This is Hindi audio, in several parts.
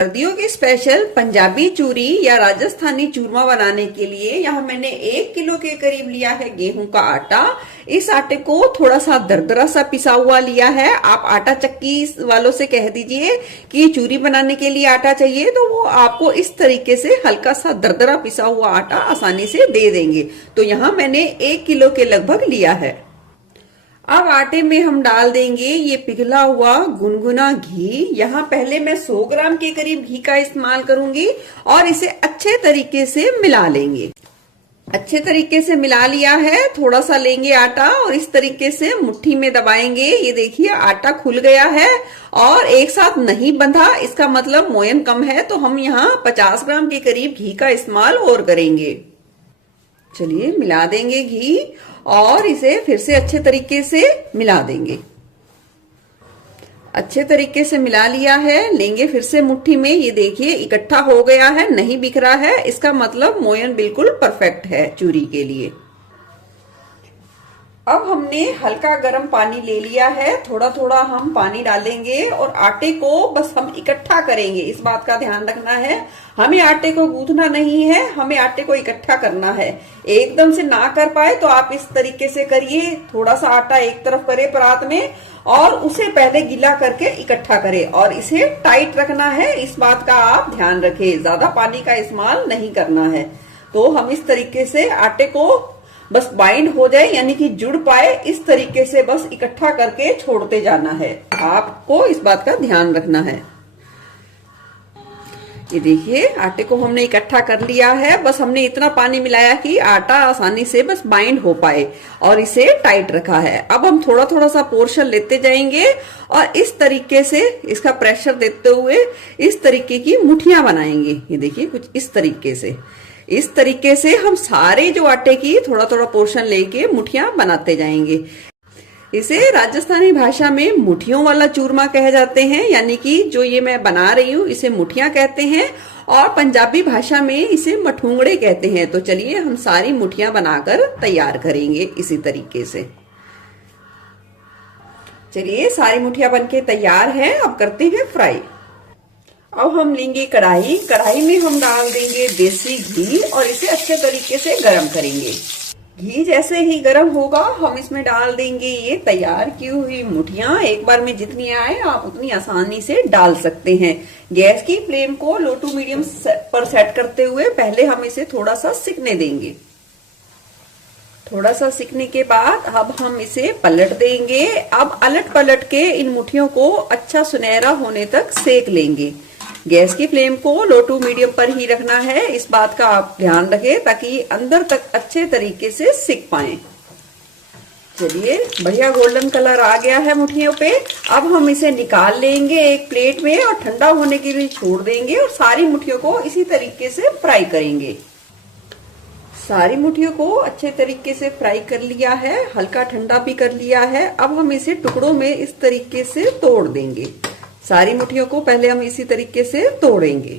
सर्दियों की स्पेशल पंजाबी चूरी या राजस्थानी चूरमा बनाने के लिए यहाँ मैंने 1 किलो के करीब लिया है गेहूं का आटा। इस आटे को थोड़ा सा दरदरा सा पिसा हुआ लिया है। आप आटा चक्की वालों से कह दीजिए कि चूरी बनाने के लिए आटा चाहिए तो वो आपको इस तरीके से हल्का सा दरदरा पिसा हुआ आटा आसानी से दे देंगे। तो यहाँ मैंने 1 किलो के लगभग लिया है। अब आटे में हम डाल देंगे ये पिघला हुआ गुनगुना घी। यहाँ पहले मैं 100 ग्राम के करीब घी का इस्तेमाल करूंगी और इसे अच्छे तरीके से मिला लेंगे। अच्छे तरीके से मिला लिया है। थोड़ा सा लेंगे आटा और इस तरीके से मुट्ठी में दबाएंगे। ये देखिए आटा खुल गया है और एक साथ नहीं बंधा, इसका मतलब मोयन कम है। तो हम यहाँ 50 ग्राम के करीब घी का इस्तेमाल और करेंगे। चलिए मिला देंगे घी और इसे फिर से अच्छे तरीके से मिला देंगे। अच्छे तरीके से मिला लिया है। लेंगे फिर से मुट्ठी में। ये देखिए इकट्ठा हो गया है, नहीं बिखरा है। इसका मतलब मोयन बिल्कुल परफेक्ट है चूरी के लिए। अब हमने हल्का गर्म पानी ले लिया है। थोड़ा थोड़ा हम पानी डालेंगे और आटे को बस हम इकट्ठा करेंगे। इस बात का ध्यान रखना है, हमें आटे को गूंथना नहीं है, हमें आटे को इकट्ठा करना है। एकदम से ना कर पाए तो आप इस तरीके से करिए। थोड़ा सा आटा एक तरफ करे परात में और उसे पहले गीला करके इकट्ठा करें और इसे टाइट रखना है। इस बात का आप ध्यान रखें, ज्यादा पानी का इस्तेमाल नहीं करना है। तो हम इस तरीके से आटे को बस बाइंड हो जाए, यानी कि जुड़ पाए, इस तरीके से बस इकट्ठा करके छोड़ते जाना है। आपको इस बात का ध्यान रखना है। ये देखिए आटे को हमने इकट्ठा कर लिया है। बस हमने इतना पानी मिलाया कि आटा आसानी से बस बाइंड हो पाए और इसे टाइट रखा है। अब हम थोड़ा थोड़ा सा पोर्शन लेते जाएंगे और इस तरीके से इसका प्रेशर देते हुए इस तरीके की मुठियां बनाएंगे। ये देखिए कुछ इस तरीके से हम सारे जो आटे की थोड़ा थोड़ा पोर्शन लेके मुठियां बनाते जाएंगे। इसे राजस्थानी भाषा में मुठियों वाला चूरमा कहे जाते हैं, यानी कि जो ये मैं बना रही हूँ इसे मुठियां कहते हैं और पंजाबी भाषा में इसे मठूंगड़े कहते हैं। तो चलिए हम सारी मुठियां बनाकर तैयार करेंगे इसी तरीके से। चलिए सारी मुठियां बनके तैयार है। अब करते हैं फ्राई। अब हम लेंगे कढ़ाई में हम डाल देंगे देसी घी और इसे अच्छे तरीके से गर्म करेंगे। घी जैसे ही गर्म होगा हम इसमें डाल देंगे ये तैयार की हुई मुठियां। एक बार में जितनी आए आप उतनी आसानी से डाल सकते हैं। गैस की फ्लेम को लो टू मीडियम पर सेट करते हुए पहले हम इसे थोड़ा सा सिकने देंगे। थोड़ा सा सिकने के बाद अब हम इसे पलट देंगे। अब अलट पलट के इन मुठियों को अच्छा सुनहरा होने तक सेक लेंगे। गैस की फ्लेम को लो टू मीडियम पर ही रखना है, इस बात का आप ध्यान रखें ताकि अंदर तक अच्छे तरीके से सिक पाए। चलिए बढ़िया गोल्डन कलर आ गया है मुठियों पे। अब हम इसे निकाल लेंगे एक प्लेट में और ठंडा होने के लिए छोड़ देंगे और सारी मुठियों को इसी तरीके से फ्राई करेंगे। सारी मुठियों को अच्छे तरीके से फ्राई कर लिया है, हल्का ठंडा भी कर लिया है। अब हम इसे टुकड़ों में इस तरीके से तोड़ देंगे। सारी मुठियों को पहले हम इसी तरीके से तोड़ेंगे।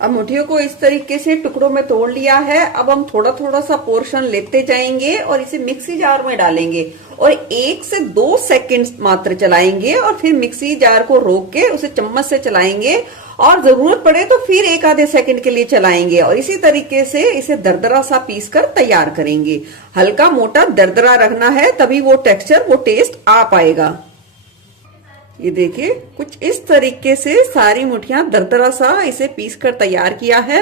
अब मुठियों को इस तरीके से टुकड़ों में तोड़ लिया है। अब हम थोड़ा थोड़ा सा पोर्शन लेते जाएंगे और इसे मिक्सी जार में डालेंगे और 1 से 2 सेकंड मात्र चलाएंगे और फिर मिक्सी जार को रोक के उसे चम्मच से चलाएंगे और जरूरत पड़े तो फिर 1 आधे सेकंड के लिए चलाएंगे और इसी तरीके से इसे दरदरा सा पीस कर तैयार करेंगे। हल्का मोटा दरदरा रखना है, तभी वो टेक्सचर, वो टेस्ट आ पाएगा। ये देखिए कुछ इस तरीके से सारी मुठियां दरदरा सा इसे पीस कर तैयार किया है।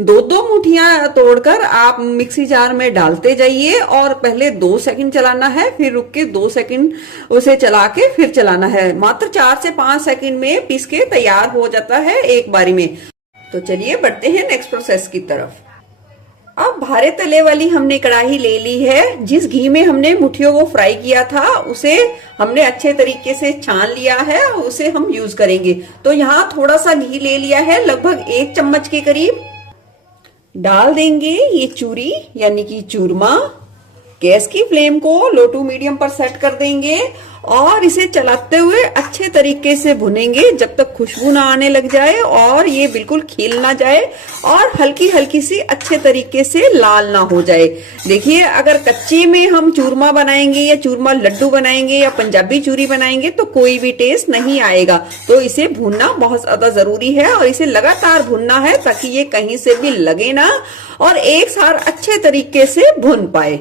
2-2 मुठियां तोड़कर आप मिक्सी जार में डालते जाइए और पहले 2 सेकंड चलाना है, फिर रुक के 2 सेकंड उसे चला के फिर चलाना है। मात्र 4 से 5 सेकंड में पीस के तैयार हो जाता है एक बारी में। तो चलिए बढ़ते हैं नेक्स्ट प्रोसेस की तरफ। अब भारे तले वाली हमने कढ़ाई ले ली है। जिस घी में हमने मुठियों को फ्राई किया था उसे हमने अच्छे तरीके से छान लिया है, उसे हम यूज करेंगे। तो यहाँ थोड़ा सा घी ले लिया है, लगभग 1 चम्मच के करीब। डाल देंगे ये चूरी यानी कि चूरमा गैस की फ्लेम को लो टू मीडियम पर सेट कर देंगे और इसे चलाते हुए अच्छे तरीके से भुनेंगे जब तक खुशबू ना आने लग जाए और ये बिल्कुल खिल ना जाए और हल्की हल्की सी अच्छे तरीके से लाल ना हो जाए। देखिए, अगर कच्चे में हम चूरमा बनाएंगे या चूरमा लड्डू बनाएंगे या पंजाबी चूरी बनाएंगे तो कोई भी टेस्ट नहीं आएगा। तो इसे भूनना बहुत ज्यादा जरूरी है और इसे लगातार भूनना है ताकि ये कहीं से भी लगे ना और एक साथ अच्छे तरीके से भुन पाए।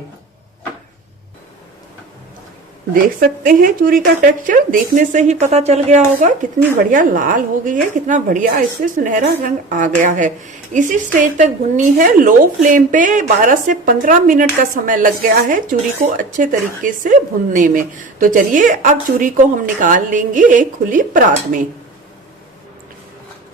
देख सकते हैं चूरी का टेक्सचर, देखने से ही पता चल गया होगा कितनी बढ़िया लाल हो गई है, कितना बढ़िया इससे सुनहरा रंग आ गया है। इसी स्टेज तक भुननी है। लो फ्लेम पे 12 से 15 मिनट का समय लग गया है चूरी को अच्छे तरीके से भुनने में। तो चलिए अब चूरी को हम निकाल लेंगे एक खुली परात में।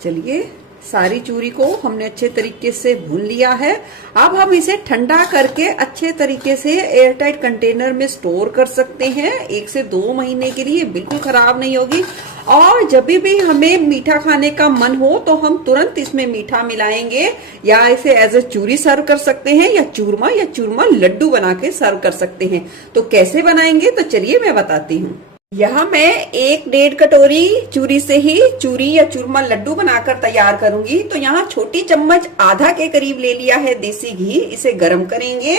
चलिए, सारी चूरी को हमने अच्छे तरीके से भून लिया है। अब हम इसे ठंडा करके अच्छे तरीके से एयरटाइट कंटेनर में स्टोर कर सकते हैं 1 से 2 महीने के लिए, बिल्कुल खराब नहीं होगी। और जब भी हमें मीठा खाने का मन हो तो हम तुरंत इसमें मीठा मिलाएंगे या इसे एज ए चूरी सर्व कर सकते हैं या चूरमा लड्डू बना के सर्व कर सकते हैं। तो कैसे बनाएंगे तो चलिए मैं बताती हूँ। यहाँ मैं 1-1.5 कटोरी चूरी से ही चूरी या चूरमा लड्डू बनाकर तैयार करूंगी। तो यहाँ छोटी चम्मच आधा के करीब ले लिया है देसी घी। इसे गरम करेंगे।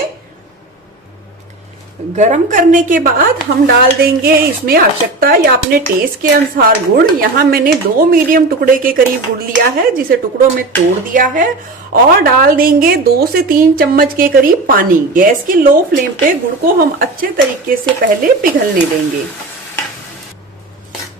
गरम करने के बाद हम डाल देंगे इसमें आवश्यकता या अपने टेस्ट के अनुसार गुड़। यहाँ मैंने 2 मीडियम टुकड़े के करीब गुड़ लिया है जिसे टुकड़ों में तोड़ दिया है और डाल देंगे 2 से 3 चम्मच के करीब पानी। गैस की लो फ्लेम पे गुड़ को हम अच्छे तरीके से पहले पिघलने देंगे।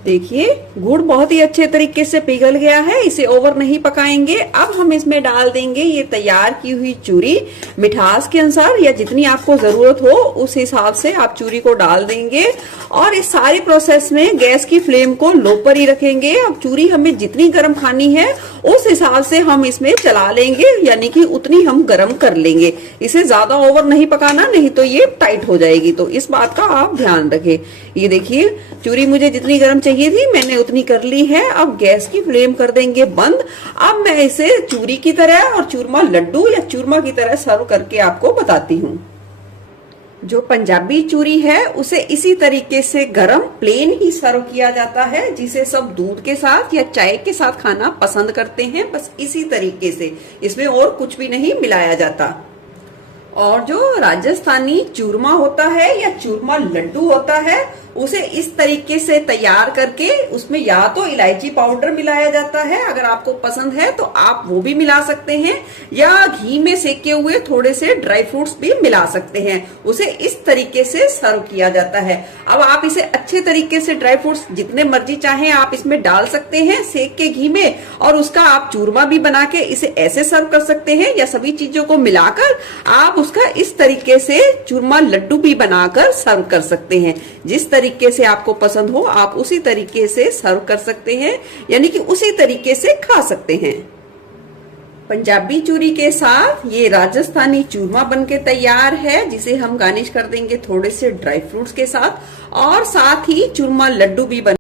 देखिए, गुड़ बहुत ही अच्छे तरीके से पिघल गया है। इसे ओवर नहीं पकाएंगे। अब हम इसमें डाल देंगे ये तैयार की हुई चूरी। मिठास के अनुसार या जितनी आपको जरूरत हो उस हिसाब से आप चूरी को डाल देंगे और इस सारी प्रोसेस में गैस की फ्लेम को लो पर ही रखेंगे। अब चूरी हमें जितनी गर्म खानी है उस हिसाब से हम इसमें चला लेंगे, यानी कि उतनी हम गर्म कर लेंगे। इसे ज्यादा ओवर नहीं पकाना, नहीं तो ये टाइट हो जाएगी। तो इस बात का आप ध्यान रखें। ये देखिए, चूरी मुझे जितनी गर्म चाहिए थी मैंने उतनी कर ली है। अब गैस की फ्लेम कर देंगे बंद। अब मैं इसे चूरी की तरह और चूरमा लड्डू या चूरमा की तरह सर्व करके आपको बताती हूँ। जो पंजाबी चूरी है उसे इसी तरीके से गरम प्लेन ही सर्व किया जाता है, जिसे सब दूध के साथ या चाय के साथ खाना पसंद करते हैं। बस इसी तरीके से, इसमें और कुछ भी नहीं मिलाया जाता। और जो राजस्थानी चूरमा होता है या चूरमा लड्डू होता है उसे इस तरीके से तैयार करके उसमें या तो इलायची पाउडर मिलाया जाता है, अगर आपको पसंद है तो आप वो भी मिला सकते हैं, या घी में सेके हुए थोड़े से ड्राई फ्रूट्स भी मिला सकते हैं। उसे इस तरीके से सर्व किया जाता है। अब आप इसे अच्छे तरीके से ड्राई फ्रूट्स जितने मर्जी चाहें आप इसमें डाल सकते हैं सेक के घी में, और उसका आप चूरमा भी बना के इसे ऐसे सर्व कर सकते हैं, या सभी चीजों को मिलाकर आप उसका इस तरीके से चूरमा लड्डू भी बनाकर सर्व कर सकते हैं। जिस तरीके से आपको पसंद हो आप उसी तरीके से सर्व कर सकते हैं, यानी कि उसी तरीके से खा सकते हैं। पंजाबी चूरी के साथ ये राजस्थानी चूरमा बनके तैयार है, जिसे हम गार्निश कर देंगे थोड़े से ड्राई फ्रूट्स के साथ, और साथ ही चूरमा लड्डू भी बन